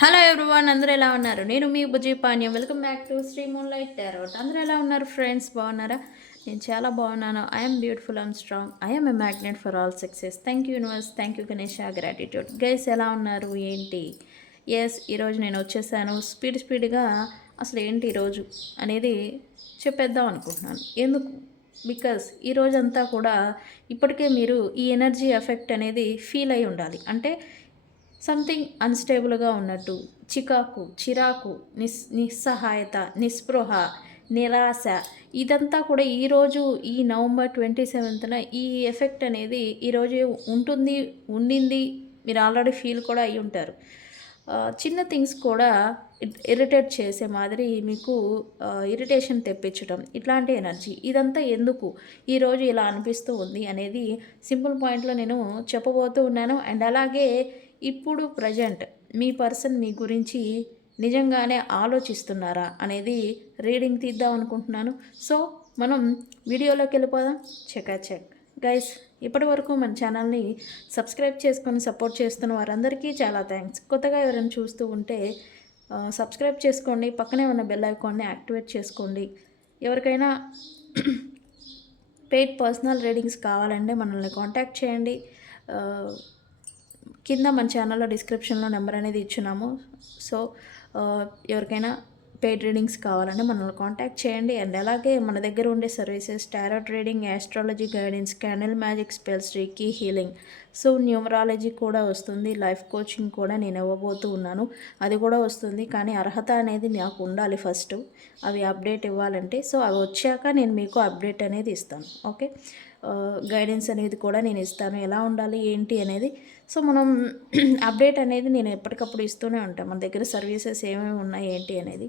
Hello everyone, అందరూ ఎలా ఉన్నారు? నేను మీ Bujji Panyam. Welcome back to Sri moonlight tarot. అందరూ ఎలా ఉన్నారు ఫ్రెండ్స్? బాగున్నారా? నేను చాలా బాగున్నాను. I'm beautiful, I'm strong, I'm a magnet for all success. Thank you universe, thank you Ganesha, gratitude. Guys ఎలా ఉన్నారు? ఏంటి? ఈరోజు నేను వచ్చేసాను స్పీడ్గా. అసలు ఏంటి ఈరోజు అనేది చెప్పేద్దాం అనుకుంటున్నాను. ఎందుకు? బికాస్ ఈరోజంతా కూడా ఇప్పటికే మీరు ఈ ఎనర్జీ ఎఫెక్ట్ అనేది ఫీల్ అయి ఉండాలి. అంటే సంథింగ్ అన్స్టేబుల్గా ఉన్నట్టు, చిరాకు, నిస్సహాయత, నిస్పృహ, నిరాశ, ఇదంతా కూడా ఈరోజు ఈ నవంబర్ 27న ఈ ఎఫెక్ట్ అనేది ఈరోజు ఉంటుంది, ఉండింది. మీరు ఆల్రెడీ ఫీల్ కూడా అయి ఉంటారు. చిన్న థింగ్స్ కూడా ఇరిటేట్ చేసే మాదిరి మీకు ఇరిటేషన్ తెప్పించడం, ఇట్లాంటి ఎనర్జీ ఇదంతా ఎందుకు ఈరోజు ఇలా అనిపిస్తూ ఉంది అనేది సింపుల్ పాయింట్లో నేను చెప్పబోతూ ఉన్నాను. అండ్ అలాగే ఇప్పుడు ప్రజెంట్ మీ పర్సన్ మీ గురించి నిజంగానే ఆలోచిస్తున్నారా అనేది రీడింగ్ తీద్దాం అనుకుంటున్నాను. సో మనం వీడియోలోకి వెళ్ళిపోదాం. చెక్ గైస్, ఇప్పటి వరకు మన ఛానల్ని సబ్స్క్రైబ్ చేసుకొని సపోర్ట్ చేస్తున్న వారందరికీ చాలా థ్యాంక్స్. కొత్తగా ఎవరైనా చూస్తూ ఉంటే సబ్స్క్రైబ్ చేసుకోండి, పక్కనే ఉన్న బెల్ ఐకాన్ని యాక్టివేట్ చేసుకోండి. ఎవరికైనా పెయిడ్ పర్సనల్ రీడింగ్స్ కావాలంటే మనల్ని కాంటాక్ట్ చేయండి. కింద మన ఛానల్లో డిస్క్రిప్షన్లో నెంబర్ అనేది ఇచ్చున్నాము. సో ఎవరికైనా పెయిడ్ రీడింగ్స్ కావాలంటే మనల్ని కాంటాక్ట్ చేయండి. అండ్ అలాగే మన దగ్గర ఉండే services tarot reading, astrology guidance, candle magic, spells, reiki, healing, so numerology కూడా వస్తుంది. లైఫ్ కోచింగ్ కూడా నేను ఇవ్వబోతూ ఉన్నాను, అది కూడా వస్తుంది. కానీ అర్హత అనేది నాకు ఉండాలి ఫస్ట్, అవి అప్డేట్ ఇవ్వాలంటే. సో అవి వచ్చాక నేను మీకు అప్డేట్ అనేది ఇస్తాను. ఓకే, గైడెన్స్ అనేది కూడా నేను ఇస్తాను, ఎలా ఉండాలి ఏంటి అనేది. సో మనం అప్డేట్ అనేది నేను ఎప్పటికప్పుడు ఇస్తూనే ఉంటాను, మన దగ్గర సర్వీసెస్ ఏమేమి ఉన్నాయి ఏంటి అనేది.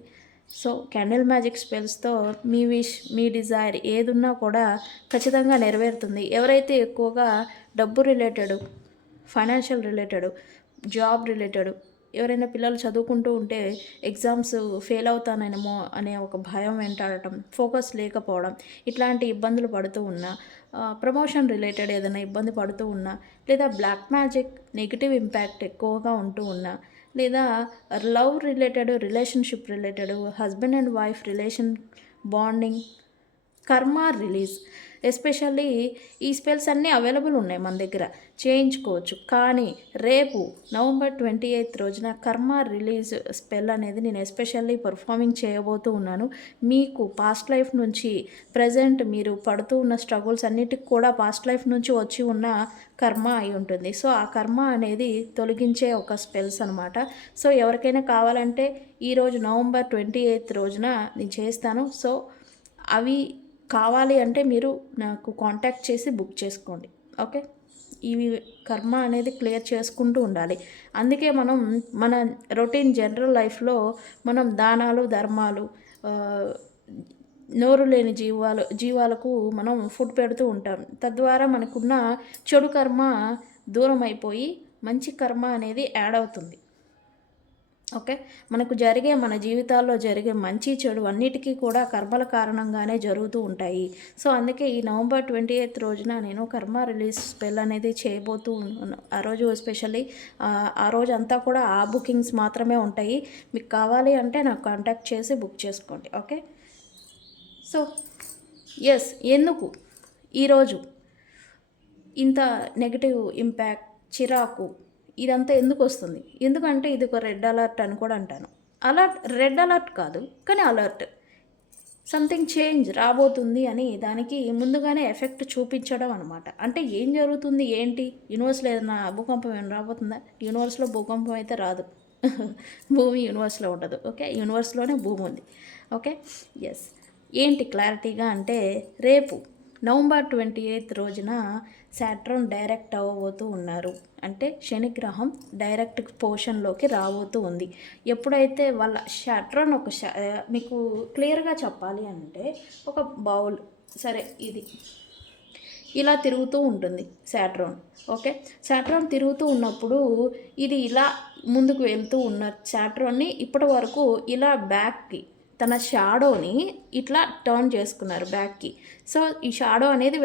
సో క్యాండిల్ మ్యాజిక్ స్పెల్స్తో మీ విష్, మీ డిజైర్ ఏదున్నా కూడా ఖచ్చితంగా నెరవేరుతుంది. ఎవరైతే ఎక్కువగా డబ్బు related, financial related, job related, ఎవరైనా పిల్లలు చదువుకుంటూ ఉంటే ఎగ్జామ్స్ ఫెయిల్ అవుతానేమో అనే ఒక భయం వెంటాడటం, ఫోకస్ లేకపోవడం, ఇట్లాంటి ఇబ్బందులు పడుతూ ఉన్నా, ప్రమోషన్ రిలేటెడ్ ఏదైనా ఇబ్బంది పడుతూ ఉన్నా, లేదా బ్లాక్ మ్యాజిక్ నెగిటివ్ ఇంపాక్ట్ ఎక్కువగా ఉంటూ ఉన్నా, లేదా love related, relationship related, husband and wife relation bonding, కర్మ రిలీజ్, ఎస్పెషల్లీ ఈ స్పెల్స్ అన్నీ అవైలబుల్ ఉన్నాయి మన దగ్గర, చేయించుకోవచ్చు. కానీ రేపు నవంబర్ 28 రోజున కర్మ రిలీజ్ స్పెల్ అనేది నేను ఎస్పెషల్లీ పర్ఫార్మింగ్ చేయబోతూ ఉన్నాను. మీకు పాస్ట్ లైఫ్ నుంచి ప్రజెంట్ మీరు పడుతూ ఉన్న స్ట్రగుల్స్ అన్నిటికి కూడా పాస్ట్ లైఫ్ నుంచి వచ్చి ఉన్న కర్మ అయి ఉంటుంది. సో ఆ కర్మ అనేది తొలగించే ఒక స్పెల్స్ అనమాట. సో ఎవరికైనా కావాలంటే ఈరోజు నవంబర్ 28 రోజున నేను చేస్తాను. సో అవి కావాలి అంటే మీరు నాకు కాంటాక్ట్ చేసి బుక్ చేసుకోండి. ఓకే, ఇవి కర్మ అనేది క్లియర్ చేసుకుంటూ ఉండాలి. అందుకే మనం మన రొటీన్ జనరల్ లైఫ్లో మనం దానాలు, ధర్మాలు, నోరు లేని జీవాలకు మనం ఫుడ్ పెడుతూ ఉంటాం. తద్వారా మనకున్న చెడు కర్మ దూరం అయిపోయి మంచి కర్మ అనేది యాడ్ అవుతుంది. ఓకే, మనకు మన జీవితాల్లో జరిగే మంచి చెడు అన్నిటికీ కూడా కర్మల కారణంగానే జరుగుతూ ఉంటాయి. సో అందుకే ఈ నవంబర్ 28 రోజున నేను కర్మ రిలీజ్ స్పెల్ అనేది చేయబోతూ ఉన్నాను. ఆ రోజు ఎస్పెషల్లీ ఆ రోజు అంతా కూడా ఆ బుకింగ్స్ మాత్రమే ఉంటాయి. మీకు కావాలి అంటే నాకు కాంటాక్ట్ చేసి బుక్ చేసుకోండి. ఓకే, సో ఎందుకు ఈరోజు ఇంత నెగిటివ్ ఇంపాక్ట్, చిరాకు, ఇదంతా ఎందుకు వస్తుంది? ఎందుకంటే ఇది ఒక రెడ్ అలర్ట్ అని కూడా అంటాను. రెడ్ అలర్ట్ కాదు, కానీ అలర్ట్, సంథింగ్ చేంజ్ రాబోతుంది అని దానికి ముందుగానే ఎఫెక్ట్ చూపించడం అనమాట. అంటే ఏం జరుగుతుంది ఏంటి? యూనివర్స్లో ఏదైనా భూకంపం ఏమైనా రాబోతుందా? యూనివర్స్లో భూకంపం అయితే రాదు. భూమి యూనివర్స్లో ఉండదు. ఓకే, యూనివర్స్లోనే భూమి ఉంది. ఓకే, ఏంటి క్లారిటీగా అంటే రేపు నవంబర్ 28 రోజున సాటర్న్ డైరెక్ట్ అవ్వబోతూ ఉన్నారు. అంటే శనిగ్రహం డైరెక్ట్ పోర్షన్లోకి రాబోతూ ఉంది. ఎప్పుడైతే వాళ్ళ సాటర్న్ మీకు క్లియర్గా చెప్పాలి అంటే ఒక బౌల్, సరే ఇది ఇలా తిరుగుతూ ఉంటుంది సాటర్న్. ఓకే, సాటర్న్ తిరుగుతూ ఉన్నప్పుడు ఇది ఇలా ముందుకు వెళ్తూ ఉన్న సాటర్న్ని ఇప్పటి వరకు ఇలా బ్యాక్కి తన షాడోని ఇట్లా టర్న్ చేసుకున్నారు బ్యాక్కి. సో ఈ షాడో అనేది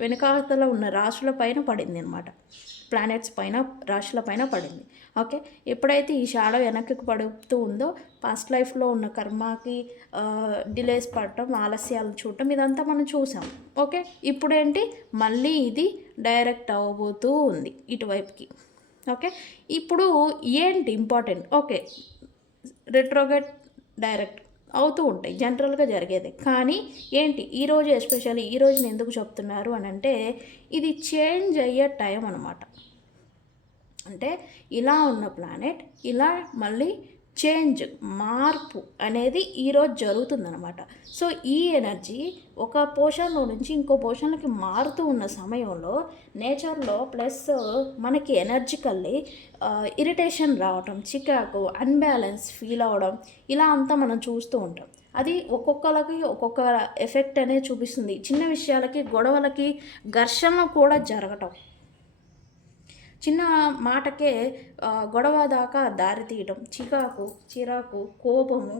వెనకాతల ఉన్న రాశుల పైన పడింది అనమాట. ప్లానెట్స్ పైన, రాశుల పైన పడింది. ఓకే, ఎప్పుడైతే ఈ షాడో వెనక్కి పడుతూ ఉందో పాస్ట్ లైఫ్లో ఉన్న కర్మకి డిలేస్ పడటం, ఆలస్యాలను చూడటం ఇదంతా మనం చూసాం. ఓకే, ఇప్పుడేంటి మళ్ళీ ఇది డైరెక్ట్ అవ్వబోతూ ఉంది ఇటువైపుకి. ఓకే, ఇప్పుడు ఏంటి ఇంపార్టెంట్, ఓకే రెట్రోగేట్ డైరెక్ట్ అవుతూ ఉంటాయి, జనరల్గా జరిగేది. కానీ ఏంటి ఈరోజు ఎస్పెషల్లీ ఈరోజుని ఎందుకు చెప్తున్నారు అని అంటే ఇది చేంజ్ అయ్యే టైం అనమాట. అంటే ఇలా ఉన్న ప్లానెట్ ఇలా మళ్ళీ చేంజ్, మార్పు అనేది ఈరోజు జరుగుతుందనమాట. సో ఈ ఎనర్జీ ఒక పోర్షన్లో నుంచి ఇంకో పోర్షన్లకి మారుతూ ఉన్న సమయంలో నేచర్లో ప్లస్ మనకి ఎనర్జికల్లీ ఇరిటేషన్ రావటం, చికాకు, అన్బ్యాలెన్స్ ఫీల్ అవ్వడం ఇలా అంతా మనం చూస్తూ ఉంటాం. అది ఒక్కొక్కరికి ఒక్కొక్క ఎఫెక్ట్ అనేది చూపిస్తుంది. చిన్న విషయాలకి, గొడవలకి, ఘర్షణలు కూడా జరగటం, చిన్న మాటకే గొడవ దాకా దారి తీయటం, చిరాకు, కోపము,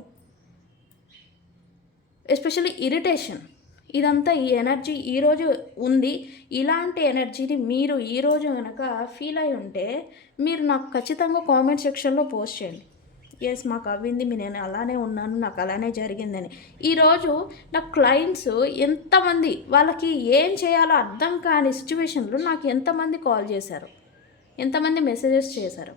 ఎస్పెషల్లీ ఇరిటేషన్, ఇదంతా ఈ ఎనర్జీ ఈరోజు ఉంది. ఇలాంటి ఎనర్జీని మీరు ఈరోజు కనుక ఫీల్ అయి ఉంటే మీరు నాకు ఖచ్చితంగా కామెంట్ సెక్షన్లో పోస్ట్ చేయండి. ఎస్ మాకు అవ్వింది, నేను అలానే ఉన్నాను, నాకు అలానే జరిగిందని. ఈరోజు నా క్లయింట్స్ ఎంతమంది, వాళ్ళకి ఏం చేయాలో అర్థం కాని సిచ్యువేషన్లో నాకు ఎంతమంది కాల్ చేశారు, ఎంతమంది మెసేజెస్ చేశారు.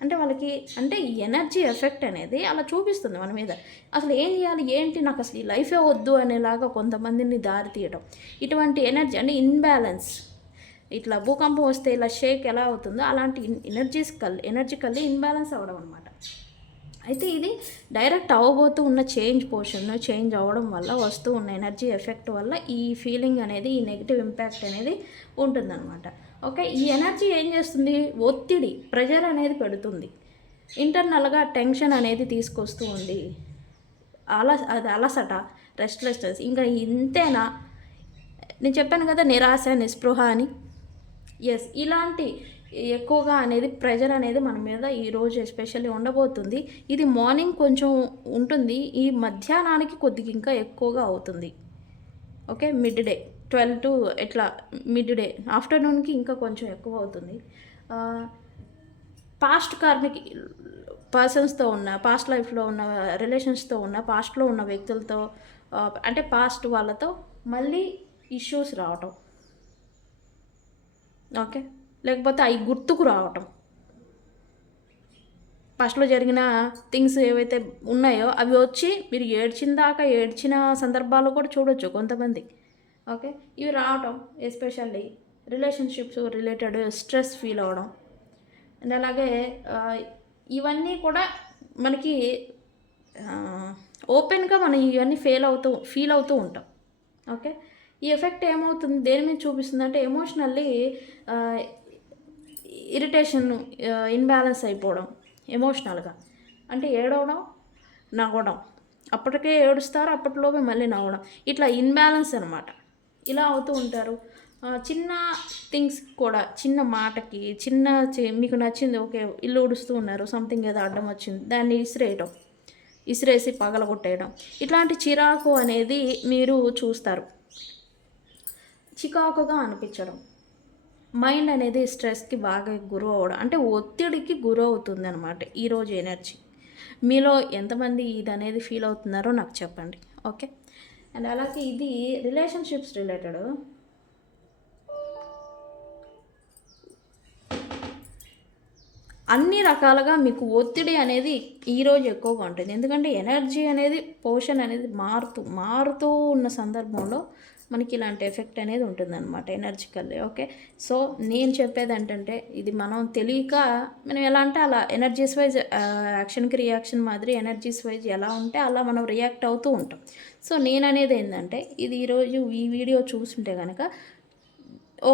అంటే వాళ్ళకి అంటే ఈ ఎనర్జీ ఎఫెక్ట్ అనేది అలా చూపిస్తుంది మన మీద. అసలు ఏం చేయాలి ఏంటి, నాకు అసలు ఈ లైఫే వద్దు అనేలాగా కొంతమందిని దారి తీయడం. ఇటువంటి ఎనర్జీ అంటే ఇన్బ్యాలెన్స్, ఇట్లా భూకంపం వస్తే ఇలా షేక్ ఎలా అవుతుందో అలాంటి ఎనర్జికల్లీ ఇన్బ్యాలెన్స్ అవ్వడం అనమాట. అయితే ఇది డైరెక్ట్ అవ్వబోతూ ఉన్న చేంజ్ అవ్వడం వల్ల వస్తూ ఉన్న ఎనర్జీ ఎఫెక్ట్ వల్ల ఈ ఫీలింగ్ అనేది, ఈ నెగిటివ్ ఇంపాక్ట్ అనేది ఉంటుందన్నమాట. ఓకే, ఈ ఎనర్జీ ఏం చేస్తుంది, ఒత్తిడి, ప్రెషర్ అనేది పెడుతుంది, ఇంటర్నల్గా టెన్షన్ అనేది తీసుకొస్తూ ఉంది, అది అలసట, రెస్ట్లెస్నెస్. ఇంకా ఇంతేనా, నేను చెప్పాను కదా నిరాశ, నిస్పృహ అని. ఎస్, ఇలాంటి ఎక్కువగా అనేది ప్రెషర్ అనేది మన మీద ఈరోజు ఎస్పెషల్లీ ఉండబోతుంది. ఇది మార్నింగ్ కొంచెం ఉంటుంది, ఈ మధ్యాహ్నానికి కొద్దిగా ఇంకా ఎక్కువగా అవుతుంది. ఓకే, మిడ్ డే 12 to ఎట్లా మిడ్ డే, ఆఫ్టర్నూన్కి ఇంకా కొంచెం ఎక్కువ అవుతుంది. పాస్ట్ కార్మిక్ పర్సన్స్తో ఉన్న, పాస్ట్ లైఫ్లో ఉన్న రిలేషన్స్తో ఉన్న, పాస్ట్లో ఉన్న వ్యక్తులతో అంటే పాస్ట్ వాళ్ళతో మళ్ళీ ఇష్యూస్ రావటం. ఓకే, లేకపోతే అవి గుర్తుకు రావటం, ఫస్ట్లో జరిగిన థింగ్స్ ఏవైతే ఉన్నాయో అవి వచ్చి మీరు ఏడ్చిన సందర్భాలు కూడా చూడొచ్చు కొంతమంది. ఓకే, ఇవి రావటం, especially relationships related stress feel అవ్వడం. అండ్ అలాగే ఇవన్నీ కూడా మనకి ఓపెన్గా మనం ఇవన్నీ ఫీల్ అవుతూ ఉంటాం. ఓకే, ఈ ఎఫెక్ట్ ఏమవుతుంది, దేని మీద చూపిస్తుంది అంటే ఎమోషనల్లీ ఇరిటేషన్, ఇన్బ్యాలెన్స్ అయిపోవడం ఎమోషనల్గా. అంటే ఏడవడం, నవ్వడం, అప్పటికే ఏడుస్తారు, అప్పటిలోపే మళ్ళీ నవ్వడం, ఇట్లా ఇన్బ్యాలెన్స్ అనమాట. ఇలా అవుతూ ఉంటారు. చిన్న థింగ్స్ కూడా, చిన్న మాటకి, మీకు నచ్చింది, ఓకే ఇల్లు ఉడుస్తూ ఉన్నారు, సంథింగ్ ఏదో అడ్డం వచ్చింది, దాన్ని ఇసిరేసి పగలగొట్టేయడం, ఇట్లాంటి చిరాకు అనేది మీరు చూస్తారు. చికాకుగా అనిపించడం, మైండ్ అనేది స్ట్రెస్కి బాగా గురి అవ్వడం, అంటే ఒత్తిడికి గురి అవుతుంది అనమాట ఈరోజు ఎనర్జీ. మీలో ఎంతమంది ఇది అనేది ఫీల్ అవుతున్నారో నాకు చెప్పండి. ఓకే, అండ్ అలాగే ఇది రిలేషన్షిప్స్ రిలేటెడ్. అన్ని రకాలుగా మీకు ఒత్తిడి అనేది ఈరోజు ఎక్కువగా ఉంటుంది. ఎందుకంటే ఎనర్జీ అనేది పోర్షన్ అనేది మారుతూ ఉన్న సందర్భంలో మనకి ఇలాంటి ఎఫెక్ట్ అనేది ఉంటుందన్నమాట ఎనర్జికల్లీ. ఓకే, సో నేను చెప్పేది ఏంటంటే ఇది మనం తెలియక మనం ఎలా అంటే అలా ఎనర్జీస్ వైజ్ యాక్షన్కి రియాక్షన్ మాదిరి ఎనర్జీస్ వైజ్ ఎలా ఉంటే అలా మనం రియాక్ట్ అవుతూ ఉంటాం. సో నేను అనేది ఏంటంటే ఇది ఈరోజు ఈ వీడియో చూస్తుంటే కనుక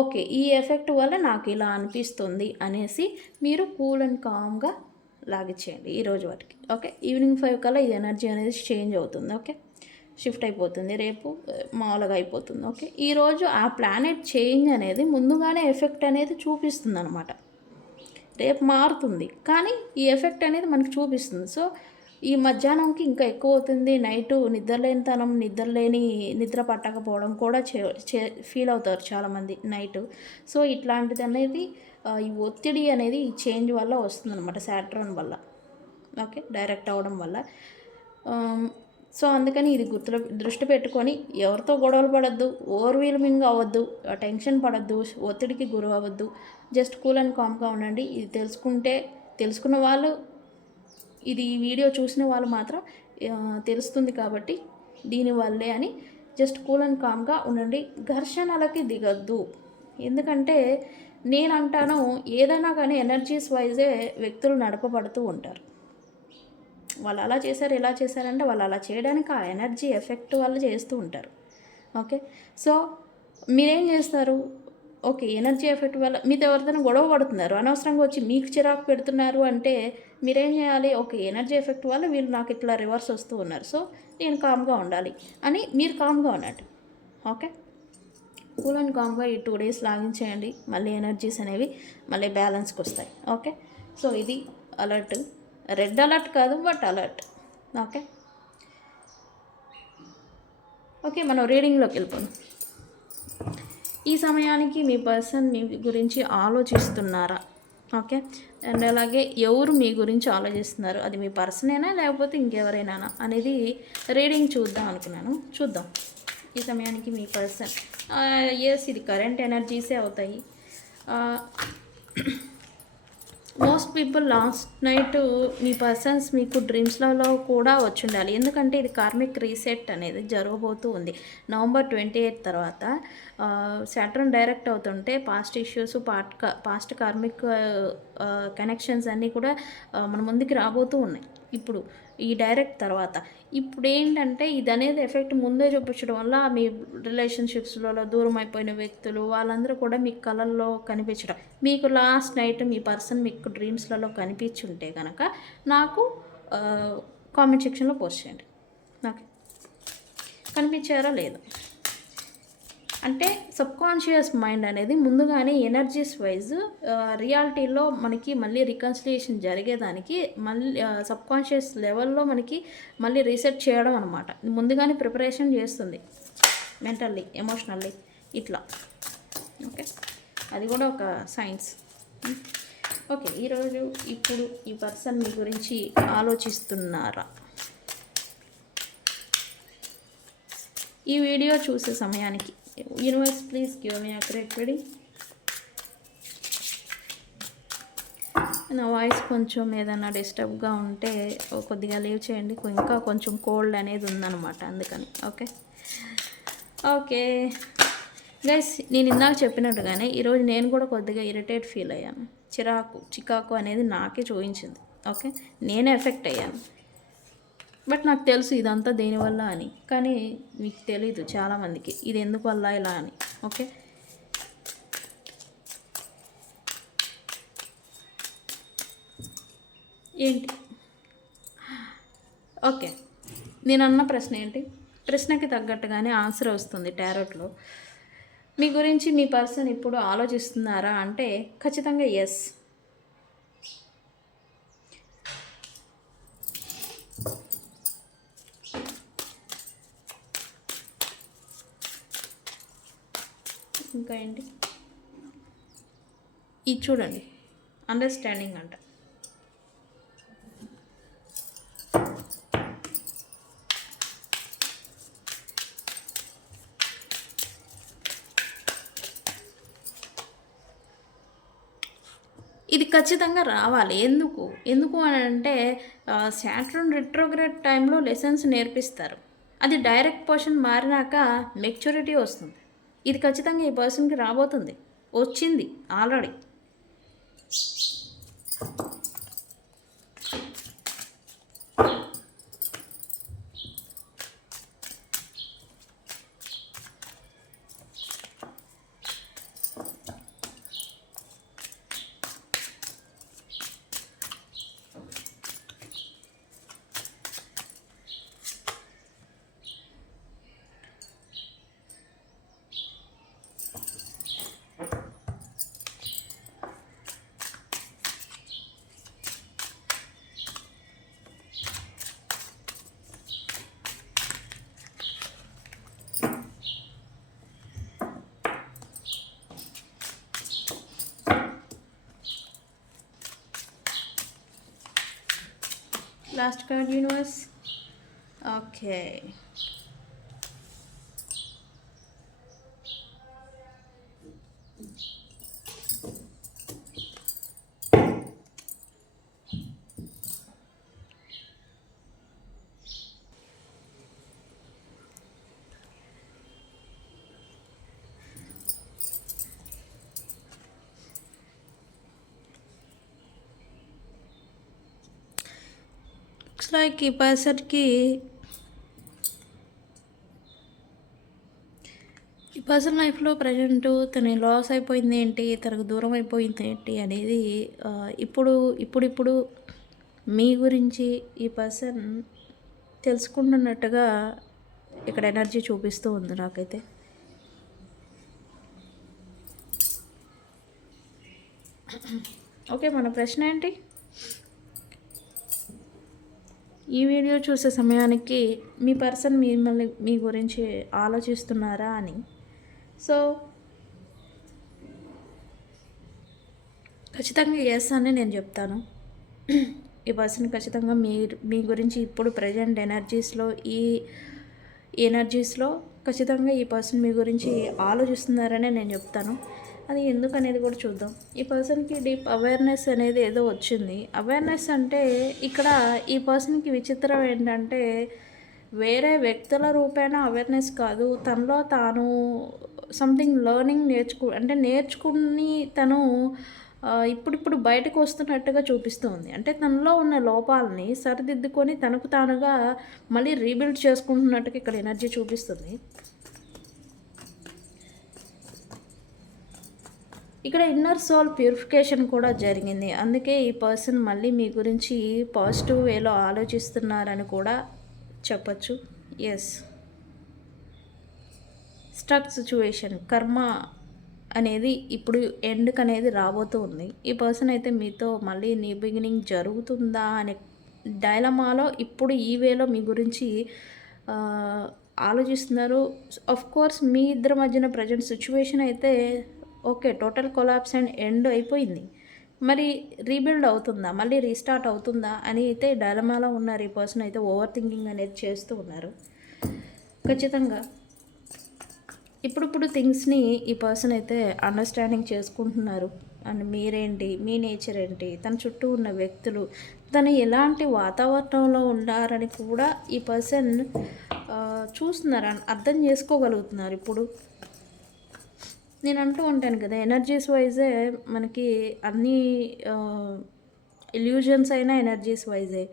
ఓకే ఈ ఎఫెక్ట్ వల్ల నాకు ఇలా అనిపిస్తుంది అనేసి మీరు కూల్ అండ్ కామ్గా లాగిచ్చేయండి ఈరోజు వాటికి. ఓకే, ఈవినింగ్ 5 కల్లా ఈ ఎనర్జీ అనేది చేంజ్ అవుతుంది. ఓకే, షిఫ్ట్ అయిపోతుంది, రేపు మామూలుగా అయిపోతుంది. ఓకే, ఈరోజు ఆ ప్లానెట్ చేంజ్ అనేది ముందుగానే ఎఫెక్ట్ అనేది చూపిస్తుంది అనమాట. రేపు మారుతుంది కానీ ఈ ఎఫెక్ట్ అనేది మనకు చూపిస్తుంది. సో ఈ మధ్యాహ్నంకి ఇంకా ఎక్కువ అవుతుంది. నైటు నిద్రలేనితనం, నిద్ర పట్టకపోవడం కూడా ఫీల్ అవుతారు చాలామంది నైటు. సో, ఇట్లాంటిది అనేది ఈ ఒత్తిడి అనేది ఈ చేంజ్ వల్ల వస్తుందనమాట, సాట్రాన్ వల్ల. ఓకే. డైరెక్ట్ అవ్వడం వల్ల. సో, అందుకని ఇది దృష్టి పెట్టుకొని ఎవరితో గొడవలు పడొద్దు, ఓవర్‌వెల్మింగ్ అవ్వద్దు, టెన్షన్ పడొద్దు, ఒత్తిడికి గురవ్వద్దు. జస్ట్ కూల్ అండ్ కామ్‌గా ఉండండి. ఇది తెలుసుకున్న వాళ్ళు, ఇది ఈ వీడియో చూసిన వాళ్ళు మాత్రం తెలుస్తుంది కాబట్టి దీనివల్లే అని జస్ట్ కూల్ అండ్ కామ్‌గా ఉండండి. ఘర్షణలకి దిగొద్దు. ఎందుకంటే నేనంటాను, ఏదైనా కానీ ఎనర్జీస్ వైజే వ్యక్తులు నడపబడుతూ ఉంటారు. వాళ్ళు అలా చేశారు, ఇలా చేశారంటే వాళ్ళు అలా చేయడానికి ఆ ఎనర్జీ ఎఫెక్ట్ వల్ల చేస్తూ ఉంటారు. ఓకే. సో, మీరేం చేస్తారు? ఓకే. ఎనర్జీ ఎఫెక్ట్ వల్ల మీతో ఎవరితోనో గొడవ పడుతున్నారు, అనవసరంగా వచ్చి మీకు చిరాకు పెడుతున్నారు అంటే మీరేం చేయాలి? ఓకే. ఎనర్జీ ఎఫెక్ట్ వల్ల వీళ్ళు నాకు ఇట్లా రివర్స్ వస్తూ ఉన్నారు, సో నేను కామ్గా ఉండాలి అని మీరు కామ్గా ఉన్నట్టు. ఓకే. కూల్ అండ్ కామ్గా ఈ 2 డేస్ లాగించేయండి. మళ్ళీ ఎనర్జీస్ అనేవి మళ్ళీ బ్యాలెన్స్కి వస్తాయి. ఓకే. సో, ఇది అలర్ట్. రెడ్ అలర్ట్ కాదు, బట్ అలర్ట్. ఓకే. ఓకే. మనం రీడింగ్లోకి వెళ్ళిపోదాం. ఈ సమయానికి మీ పర్సన్ మీ గురించి ఆలోచిస్తున్నారా? ఓకే. అండ్ అలాగే ఎవరు మీ గురించి ఆలోచిస్తున్నారు, అది మీ పర్సనేనా లేకపోతే ఇంకెవరైనా అనేది రీడింగ్ చూద్దాం అనుకున్నాను. చూద్దాం ఈ సమయానికి మీ పర్సన్. ఎస్, ఇది కరెంట్ ఎనర్జీసే అవుతాయి. మోస్ట్ పీపుల్ లాస్ట్ నైట్ మీ పర్సన్స్ మీకు డ్రీమ్స్లలో కూడా వచ్చి ఉండాలి. ఎందుకంటే ఇది కార్మిక్ రీసెట్ అనేది జరగబోతూ ఉంది. November 28 తర్వాత సాటర్న్ డైరెక్ట్ అవుతుంటే past issues, past karmic connections అన్నీ కూడా మన ముందుకి రాబోతూ ఉన్నాయి. ఇప్పుడు ఈ డైరెక్ట్ తర్వాత ఇప్పుడు ఏంటంటే ఇది అనేది ఎఫెక్ట్ ముందే చూపించడం వల్ల మీ రిలేషన్షిప్స్లలో దూరం అయిపోయిన వ్యక్తులు వాళ్ళందరూ కూడా మీ కళల్లో కనిపించడం. మీకు లాస్ట్ నైట్ మీ పర్సన్ మీకు డ్రీమ్స్లలో కనిపించుంటే కనుక నాకు కామెంట్ సెక్షన్లో పోస్ట్ చేయండి. ఓకే. కనిపించారా లేదా అంటే సబ్కాన్షియస్ మైండ్ అనేది ముందుగానే ఎనర్జీస్ వైజ్ రియాలిటీలో మనకి మళ్ళీ రికన్సిలియేషన్ జరిగేదానికి మళ్ళీ సబ్కాన్షియస్ లెవెల్లో మనకి మళ్ళీ రీసెట్ చేయడం అనమాట. ముందుగానే ప్రిపరేషన్ చేస్తుంది మెంటల్లీ, ఎమోషనల్లీ ఇట్లా. ఓకే. అది కూడా ఒక సైన్స్. ఓకే. ఈరోజు ఇప్పుడు ఈ పర్సన్ మీ గురించి ఆలోచిస్తున్నారా? ఈ వీడియో చూసే సమయానికి universe please give me accurate reading. నా వాయిస్ కొంచెం ఏదైనా డిస్టర్బ్గా ఉంటే కొద్దిగా లీవ్ చేయండి. ఇంకా కొంచెం కోల్డ్ అనేది ఉందన్నమాట, అందుకని. ఓకే. ఓకే గైస్, నేను ఇందాక చెప్పినట్టుగానే ఈరోజు నేను కూడా కొద్దిగా ఇరిటేట్ ఫీల్ అయ్యాను. చికాకు అనేది నాకే చూపించింది. ఓకే. నేనే ఎఫెక్ట్ అయ్యాను. బట్ నాకు తెలుసు ఇదంతా దేనివల్ల అని, కానీ మీకు తెలీదు చాలామందికి ఇది ఎందుకు వల్ల ఇలా అని. ఓకే. ఏంటి? ఓకే. నేను అన్న ప్రశ్న ఏంటి? ప్రశ్నకి తగ్గట్టుగానే ఆన్సర్ వస్తుంది టారోట్లో. మీ గురించి మీ పర్సన్ ఇప్పుడు ఆలోచిస్తున్నారా అంటే ఖచ్చితంగా ఎస్. ఇంకా ఏంటి? ఇది చూడండి, అండర్స్టాండింగ్ అంట. ఇది ఖచ్చితంగా రావాలి. ఎందుకు అని అంటే సాటర్న్ రిట్రోగ్రేడ్ టైంలో లెసన్స్ నేర్పిస్తారు. అది డైరెక్ట్ పోర్షన్ మారినాక మెచ్యూరిటీ వస్తుంది. ఇది ఖచ్చితంగా ఈ పర్సన్కి రాబోతుంది, వచ్చింది already. Last card universe. Okay, like ఈ పర్సన్కి ఈ పర్సన్ లైఫ్లో ప్రజెంట్ తను లాస్ అయిపోయింది ఏంటి, తనకు దూరం అయిపోయింది ఏంటి అనేది ఇప్పుడు మీ గురించి ఈ పర్సన్ తెలుసుకుంటున్నట్టుగా ఇక్కడ ఎనర్జీ చూపిస్తూ ఉంది నాకైతే. ఓకే, మన ప్రశ్న ఏంటి? ఈ వీడియో చూసే సమయానికి మీ పర్సన్ మిమ్మల్ని మీ గురించి ఆలోచిస్తున్నారా అని. సో ఖచ్చితంగా ఎస్ అని నేను చెప్తాను. ఈ పర్సన్ ఖచ్చితంగా మీ గురించి ఇప్పుడు ప్రజెంట్ ఈ ఎనర్జీస్లో ఖచ్చితంగా ఈ పర్సన్ మీ గురించి ఆలోచిస్తున్నారనే నేను చెప్తాను. అది ఎందుకు అనేది కూడా చూద్దాం. ఈ పర్సన్కి డీప్ అవేర్నెస్ అనేది ఏదో వచ్చింది. అవేర్నెస్ అంటే ఇక్కడ ఈ పర్సన్కి విచిత్రం ఏంటంటే వేరే వ్యక్తుల రూపేణ అవేర్నెస్ కాదు, తనలో తాను సంథింగ్ లెర్నింగ్ నేర్చుకుని తను ఇప్పుడిప్పుడు బయటకు వస్తున్నట్టుగా చూపిస్తుంది. అంటే తనలో ఉన్న లోపాలని సరిదిద్దుకొని తనకు తానుగా మళ్ళీ రీబిల్డ్ చేసుకుంటున్నట్టుగా ఇక్కడ ఎనర్జీ చూపిస్తుంది. ఇక్కడ ఇన్నర్ సోల్ ప్యూరిఫికేషన్ కూడా జరిగింది. అందుకే ఈ పర్సన్ మళ్ళీ మీ గురించి పాజిటివ్ వేలో ఆలోచిస్తున్నారని కూడా చెప్పచ్చు. ఎస్, స్టక్ సిచ్యువేషన్ కర్మ అనేది ఇప్పుడు ఎండ్కి అనేది రాబోతూ ఉంది. ఈ పర్సన్ అయితే మీతో మళ్ళీ న్యూ బిగినింగ్ జరుగుతుందా అనే డైలమాలో ఇప్పుడు ఈ వేలో మీ గురించి ఆలోచిస్తున్నారు. ఆఫ్ కోర్స్ మీ ఇద్దరి మధ్యన ప్రజెంట్ సిచ్యువేషన్ అయితే okay, total collapse and end అయిపోయింది. మరి రీబిల్డ్ అవుతుందా, మళ్ళీ రీస్టార్ట్ అవుతుందా అని అయితే డైలమాలో ఉన్నారు. ఈ పర్సన్ అయితే ఓవర్ థింకింగ్ అనేది చేస్తూ ఉన్నారు. ఖచ్చితంగా ఇప్పుడు థింగ్స్ని ఈ పర్సన్ అయితే అండర్స్టాండింగ్ చేసుకుంటున్నారు. అండ్ మీరేంటి, మీ నేచర్ ఏంటి, తన చుట్టూ ఉన్న వ్యక్తులు, తను ఎలాంటి వాతావరణంలో ఉన్నారని కూడా ఈ పర్సన్ చూస్తున్నారు, అర్థం చేసుకోగలుగుతున్నారు. ఇప్పుడు నేను అంటూ ఉంటాను కదా, ఎనర్జీస్ వైజే మనకి అన్ని ఇల్యూజన్స్ అయినా ఎనర్జీస్ వైజే,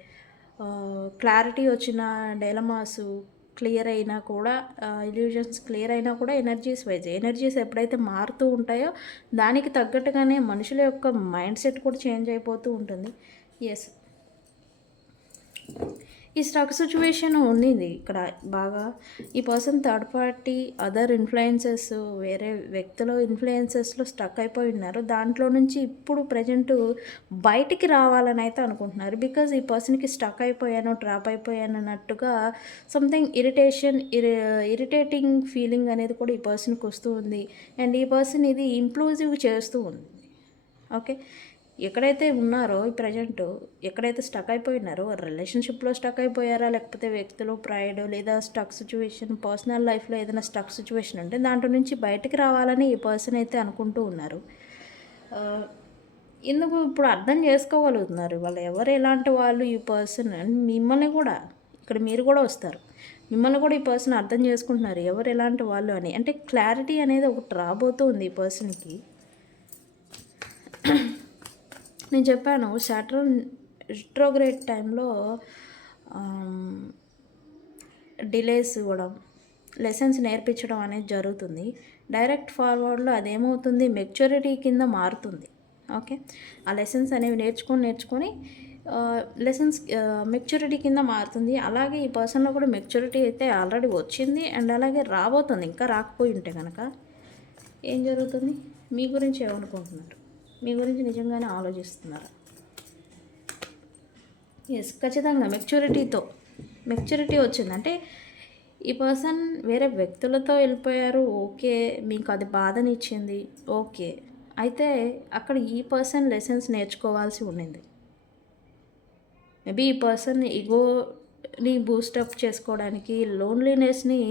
క్లారిటీ వచ్చిన డైలమాసు క్లియర్ అయినా కూడా, ఇల్యూజన్స్ క్లియర్ అయినా కూడా ఎనర్జీస్ వైజే. ఎనర్జీస్ ఎప్పుడైతే మారుతూ ఉంటాయో దానికి తగ్గట్టుగానే మనుషుల యొక్క మైండ్ సెట్ కూడా చేంజ్ అయిపోతూ ఉంటుంది. ఎస్, ఈ స్టక్ సిచ్యువేషన్ ఉన్నది ఇక్కడ బాగా. ఈ person third party other influences, వేరే వ్యక్తుల ఇన్ఫ్లుయెన్సెస్లో స్టక్ అయిపోయి ఉన్నారు. దాంట్లో నుంచి ఇప్పుడు ప్రజెంట్ బయటికి రావాలని అయితే అనుకుంటున్నారు. బికాజ్ ఈ పర్సన్కి స్టక్ అయిపోయాను, ట్రాప్ అయిపోయాను అన్నట్టుగా సంథింగ్ ఇరిటేటింగ్ ఫీలింగ్ అనేది కూడా ఈ పర్సన్కి వస్తూ ఉంది. అండ్ ఈ పర్సన్ ఇది ఇంప్లూజివ్ చేస్తూ ఉంది. ఓకే, ఎక్కడైతే ఉన్నారో ఈ ప్రజెంట్, ఎక్కడైతే స్టక్ అయిపోయినారో రిలేషన్షిప్లో స్టక్ అయిపోయారా, లేకపోతే వ్యక్తులు ప్రైడ్ లేదా స్టక్ సిచ్యువేషన్, పర్సనల్ లైఫ్లో ఏదైనా స్టక్ సిచ్యువేషన్ ఉంటే దాంట్లో నుంచి బయటికి రావాలని ఈ పర్సన్ అయితే అనుకుంటూ ఉన్నారు. ఎందుకు ఇప్పుడు అర్థం చేసుకోగలుగుతున్నారు వాళ్ళు ఎవరు ఎలాంటి వాళ్ళు. ఈ పర్సన్ మిమ్మల్ని కూడా, ఇక్కడ మీరు కూడా వస్తారు, మిమ్మల్ని కూడా ఈ పర్సన్ అర్థం చేసుకుంటున్నారు ఎవరు ఎలాంటి వాళ్ళు అని. అంటే క్లారిటీ అనేది ఒకటి రాబోతుంది ఈ పర్సన్కి. నేను చెప్పాను సాటర్న్ రిట్రోగ్రేడ్ టైంలో డిలేస్ ఇవ్వడం, లెసన్స్ నేర్పించడం అనేది జరుగుతుంది. డైరెక్ట్ ఫార్వర్డ్లో అదేమవుతుంది, మెచ్యూరిటీ కింద మారుతుంది. ఓకే, ఆ లెసన్స్ అనేవి నేర్చుకొని లెసన్స్ మెచ్యూరిటీ కింద మారుతుంది. అలాగే ఈ పర్సన్లో కూడా మెచ్యూరిటీ అయితే ఆల్రెడీ వచ్చింది అండ్ అలాగే రాబోతుంది. ఇంకా రాకపోయి ఉంటే కనుక ఏం జరుగుతుంది, మీ గురించి ఏమనుకుంటున్నారు, మీ గురించి నిజంగానే ఆలోచిస్తున్నారు. ఎస్, ఖచ్చితంగా మెచ్యూరిటీ వచ్చిందంటే ఈ పర్సన్ వేరే వ్యక్తులతో వెళ్ళిపోయారు. ఓకే, మీకు అది బాధనిచ్చింది. ఓకే, అయితే అక్కడ ఈ పర్సన్ లెసన్స్ నేర్చుకోవాల్సి ఉండింది. మేబీ ఈ పర్సన్ ఈగోని బూస్టప్ చేసుకోవడానికి, లోన్లీనెస్ని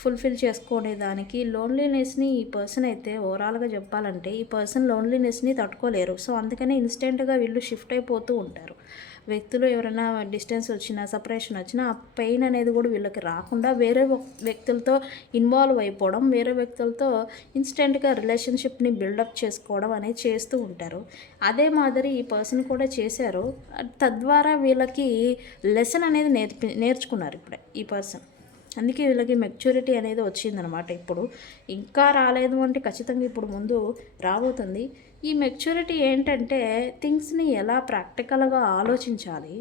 ఫుల్ఫిల్ చేసుకునేదానికి, లోన్లీనెస్ని ఈ పర్సన్ అయితే ఓవరాల్గా చెప్పాలంటే ఈ పర్సన్ లోన్లీనెస్ని తట్టుకోలేరు. సో అందుకనే ఇన్స్టెంట్గా వీళ్ళు షిఫ్ట్ అయిపోతూ ఉంటారు. వ్యక్తులు ఎవరైనా డిస్టెన్స్ వచ్చినా, సపరేషన్ వచ్చినా ఆ పెయిన్ అనేది కూడా వీళ్ళకి రాకుండా వేరే వ్యక్తులతో ఇన్వాల్వ్ అయిపోవడం, వేరే వ్యక్తులతో ఇన్స్టెంట్గా రిలేషన్షిప్ని బిల్డప్ చేసుకోవడం అనేది చేస్తూ ఉంటారు. అదే మాదిరి ఈ పర్సన్ కూడా చేశారు. తద్వారా వీళ్ళకి లెసన్ అనేది నేర్చుకున్నారు ఇప్పుడే ఈ పర్సన్. అందుకే వీళ్ళకి మెచ్యూరిటీ అనేది వచ్చిందనమాట. ఇప్పుడు ఇంకా రాలేదు అంటే ఖచ్చితంగా ఇప్పుడు ముందు రాబోతుంది. ఈ మెచ్యూరిటీ ఏంటంటే థింగ్స్ని ఎలా ప్రాక్టికల్గా ఆలోచించాలి,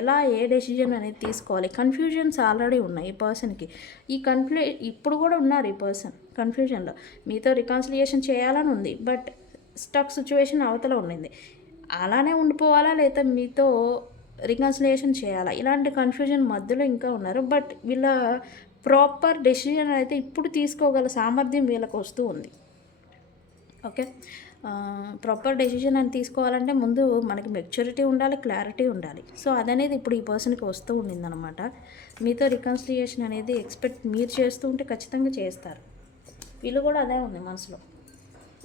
ఎలా ఏ డెసిజన్ అనేది తీసుకోవాలి. కన్ఫ్యూజన్స్ ఆల్రెడీ ఉన్నాయి ఈ పర్సన్కి. ఇప్పుడు కూడా ఉన్నారు ఈ పర్సన్ కన్ఫ్యూజన్లో. మీతో రికాన్సిలియేషన్ చేయాలని ఉంది, బట్ స్టక్ సిచ్యువేషన్ అవతల ఉండింది. అలానే ఉండిపోవాలా లేదా మీతో రికన్సిలియేషన్ చేయాలా, ఇలాంటి కన్ఫ్యూజన్ మధ్యలో ఇంకా ఉన్నారు. బట్ వీళ్ళ ప్రాపర్ డెసిజన్ అయితే ఇప్పుడు తీసుకోగల సామర్థ్యం వీళ్ళకి వస్తూ ఉంది. ఓకే, ప్రాపర్ డెసిజన్ అని తీసుకోవాలంటే ముందు మనకి మెచ్యూరిటీ ఉండాలి, క్లారిటీ ఉండాలి. సో అదనేది ఇప్పుడు ఈ పర్సన్కి వస్తూ ఉండిందనమాట. మీతో రికన్సిలియేషన్ అనేది ఎక్స్పెక్ట్ మీరు చేస్తూ ఉంటే ఖచ్చితంగా చేస్తారు. వీళ్ళు కూడా అదే ఉంది మనసులో.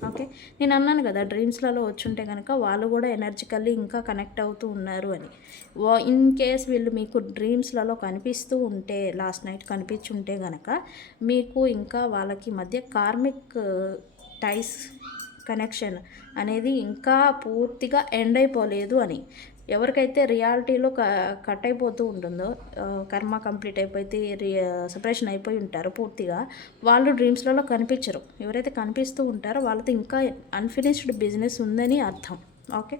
ఓకే, నేను అన్నాను కదా డ్రీమ్స్లలో వచ్చుంటే కనుక వాళ్ళు కూడా ఎనర్జికల్లీ ఇంకా కనెక్ట్ అవుతూ ఉన్నారు అని. ఇన్ కేస్ వీళ్ళు మీకు డ్రీమ్స్లలో కనిపిస్తూ ఉంటే, లాస్ట్ నైట్ కనిపించుంటే కనుక మీకు ఇంకా వాళ్ళకి మధ్య కార్మిక్ టైస్ కనెక్షన్ అనేది ఇంకా పూర్తిగా ఎండ్ అయిపోలేదు అని. ఎవరికైతే రియాలిటీలో కట్ అయిపోతూ ఉంటుందో, కర్మ కంప్లీట్ అయిపోతే సపరేషన్ అయిపోయి ఉంటారో పూర్తిగా, వాళ్ళు డ్రీమ్స్లలో కనిపించరు. ఎవరైతే కనిపిస్తూ ఉంటారో వాళ్ళతో ఇంకా అన్ఫినిష్డ్ బిజినెస్ ఉందని అర్థం. ఓకే,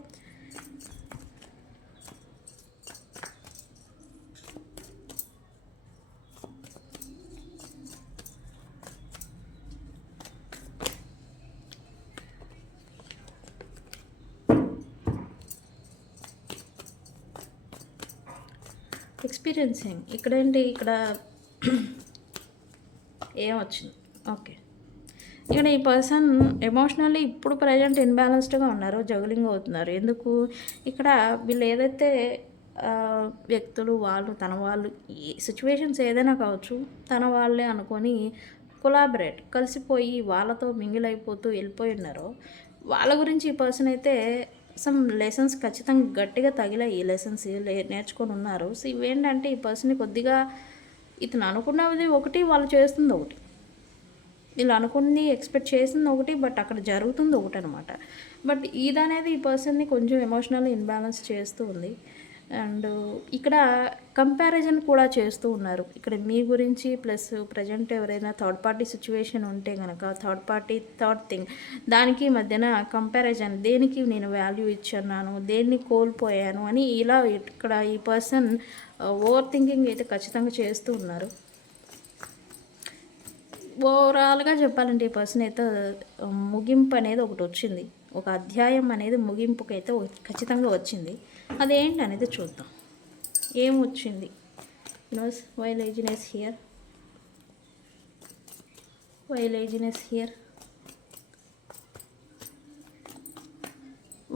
ఎక్స్పీరియన్సింగ్ ఇక్కడేంటి, ఇక్కడ ఏమొచ్చింది. ఓకే, ఇక్కడ ఈ పర్సన్ ఎమోషనల్లీ ఇప్పుడు ప్రజెంట్ ఇన్బ్యాలెన్స్డ్గా ఉన్నారు, జగులింగ్ అవుతున్నారు. ఎందుకు, ఇక్కడ వీళ్ళు ఏదైతే వ్యక్తులు వాళ్ళు తన వాళ్ళు ఏ సిచ్యువేషన్స్ ఏదైనా కావచ్చు, తన వాళ్ళే అనుకొని కొలాబరేట్ కలిసిపోయి వాళ్ళతో మింగిల్ అయిపోతూ వెళ్ళిపోయి ఉన్నారో, వాళ్ళ గురించి ఈ పర్సన్ అయితే సమ్ లెసన్స్ ఖచ్చితంగా గట్టిగా తగిలాయి. ఈ లెసన్స్ నేర్చుకొని ఉన్నారు. సో ఇవేంటంటే ఈ పర్సన్ని కొద్దిగా ఇతను అనుకున్నది ఒకటి, వాళ్ళు చేస్తుంది ఒకటి. వీళ్ళు అనుకుంది ఎక్స్పెక్ట్ చేసింది ఒకటి, బట్ అక్కడ జరుగుతుంది ఒకటి అనమాట. బట్ ఇదనేది ఈ పర్సన్ని కొంచెం ఎమోషనల్ ఇన్బ్యాలెన్స్ చేస్తూ ఉంది. అండ్ ఇక్కడ కంపారిజన్ కూడా చేస్తూ ఉన్నారు. ఇక్కడ మీ గురించి ప్లస్ ప్రజెంట్ ఎవరైనా థర్డ్ పార్టీ సిచ్యువేషన్ ఉంటే కనుక, థర్డ్ పార్టీ థర్డ్ థింగ్ దానికి మధ్యన కంపారిజన్, దేనికి నేను వాల్యూ ఇచ్చున్నాను, దేన్ని కోల్పోయాను అని ఇలా ఇక్కడ ఈ పర్సన్ ఓవర్ థింకింగ్ అయితే ఖచ్చితంగా చేస్తూ ఉన్నారు. ఓవరాల్గా చెప్పాలంటే ఈ పర్సన్ అయితే ముగింపు అనేది ఒకటి వచ్చింది, ఒక అధ్యాయం అనేది ముగింపుకి అయితే ఖచ్చితంగా వచ్చింది. అదేంటి అనేది చూద్దాం. ఏం వచ్చింది. Universe, why laziness here, why laziness here,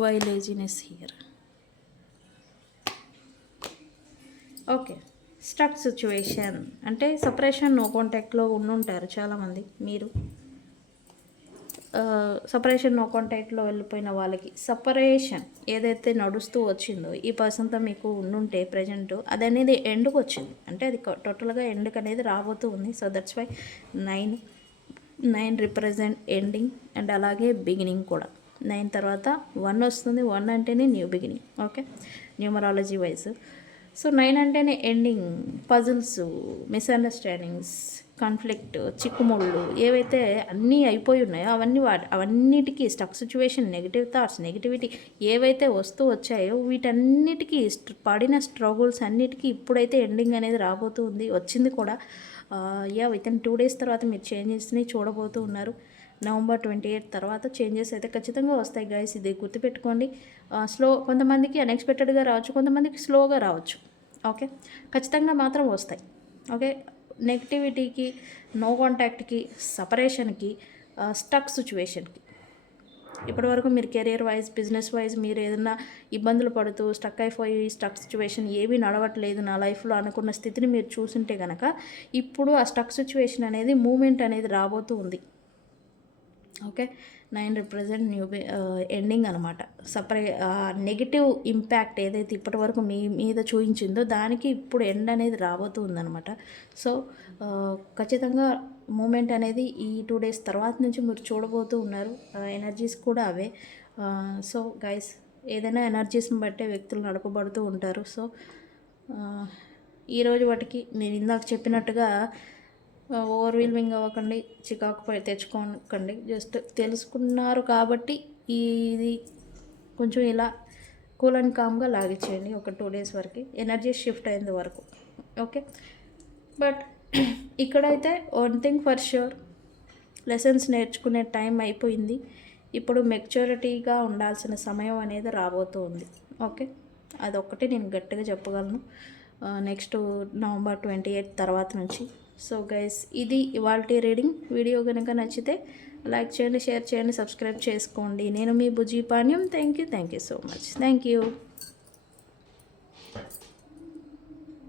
why laziness here. Okay, stuck situation అంటే సపరేషన్, నో కాంటాక్ట్లో ఉండుంటారు చాలామంది. మీరు సపరేషన్, నో కాంటాక్ట్లో వెళ్ళిపోయిన వాళ్ళకి సపరేషన్ ఏదైతే నడుస్తూ వచ్చిందో ఈ పర్సన్తో మీకు ఉండుంటే ప్రజెంట్ అది అనేది ఎండ్కి వచ్చింది. అంటే అది టోటల్గా ఎండ్కి అనేది రాబోతూ ఉంది. So that's why 9 represent ending and అలాగే బిగినింగ్ కూడా. 9 తర్వాత 1 వస్తుంది. 1 అంటేనే new beginning. Okay, numerology wise. So 9 అంటేనే ఎండింగ్, పజిల్స్, మిస్అండర్స్టాండింగ్స్, కాన్ఫ్లిక్ట్, చిక్కుముళ్ళు ఏవైతే అన్నీ అయిపోయి ఉన్నాయో అవన్నిటికీ stuck situation, negative thoughts, negativity ఏవైతే వస్తూ వచ్చాయో వీటన్నిటికీ పడిన స్ట్రగుల్స్ అన్నిటికీ ఇప్పుడైతే ఎండింగ్ అనేది రాబోతూ ఉంది, వచ్చింది కూడా. వితిన్ 2 days తర్వాత మీరు చేంజెస్ని చూడబోతూ ఉన్నారు. నవంబర్ 28 తర్వాత చేంజెస్ అయితే ఖచ్చితంగా వస్తాయి గైస్, ఇది గుర్తుపెట్టుకోండి. కొంతమందికి అన్ఎక్స్పెక్టెడ్గా రావచ్చు, కొంతమందికి స్లోగా రావచ్చు. ఓకే, ఖచ్చితంగా మాత్రం వస్తాయి. ఓకే, నెగిటివిటీకి, నో కాంటాక్ట్కి, సపరేషన్కి, స్టక్ సిచ్యువేషన్కి ఇప్పటివరకు మీరు కెరీర్ వైజ్, బిజినెస్ వైజ్ మీరు ఏదైనా ఇబ్బందులు పడుతూ స్టక్ అయిపోయి స్టక్ సిచ్యువేషన్ ఏమీ నడవట్లేదు నా లైఫ్లో అనుకున్న స్థితిని మీరు చూసుంటే కనుక ఇప్పుడు ఆ స్టక్ సిచ్యువేషన్ అనేది మూమెంట్ అనేది రాబోతూ ఉంది. ఓకే, 9 రిప్రజెంట్ న్యూ ఎండింగ్ అనమాట. నెగిటివ్ ఇంపాక్ట్ ఏదైతే ఇప్పటివరకు మీ మీద చూపించిందో దానికి ఇప్పుడు ఎండ్ అనేది రాబోతూ ఉందన్నమాట. సో ఖచ్చితంగా మూమెంట్ అనేది ఈ 2 డేస్ తర్వాత నుంచి మీరు చూడబోతూ ఉన్నారు. ఎనర్జీస్ కూడా అవే. సో గైస్, ఏదైనా ఎనర్జీస్ని బట్టే వ్యక్తులు నడపబడుతూ ఉంటారు. సో ఈరోజు వాటికి నేను ఇందాక చెప్పినట్టుగా ఓవర్వీల్మింగ్ అవ్వకండి, చికాకు తెచ్చుకోకండి. జస్ట్ తెలుసుకున్నారు కాబట్టి ఇది కొంచెం ఇలా కూల్ అండ్ కామ్గా లాగిచ్చేయండి ఒక 2 డేస్ వరకు, ఎనర్జీ షిఫ్ట్ అయ్యేంత వరకు. ఓకే, బట్ ఇక్కడైతే one thing for sure, lessons నేర్చుకునే టైం అయిపోయింది. ఇప్పుడు మెచ్యూరిటీగా ఉండాల్సిన సమయం అనేది రాబోతూ ఉంది. ఓకే, అదొక్కటి నేను గట్టిగా చెప్పగలను. నెక్స్ట్ నవంబర్ 28 తర్వాత నుంచి. సో గైస్, ఇది ఇవాల్టి రీడింగ్. వీడియో కనుక నచ్చితే లైక్ చేయండి, షేర్ చేయండి, సబ్స్క్రైబ్ చేసుకోండి. నేను మీ Bujji Panyam. Thank you so much. Thank you.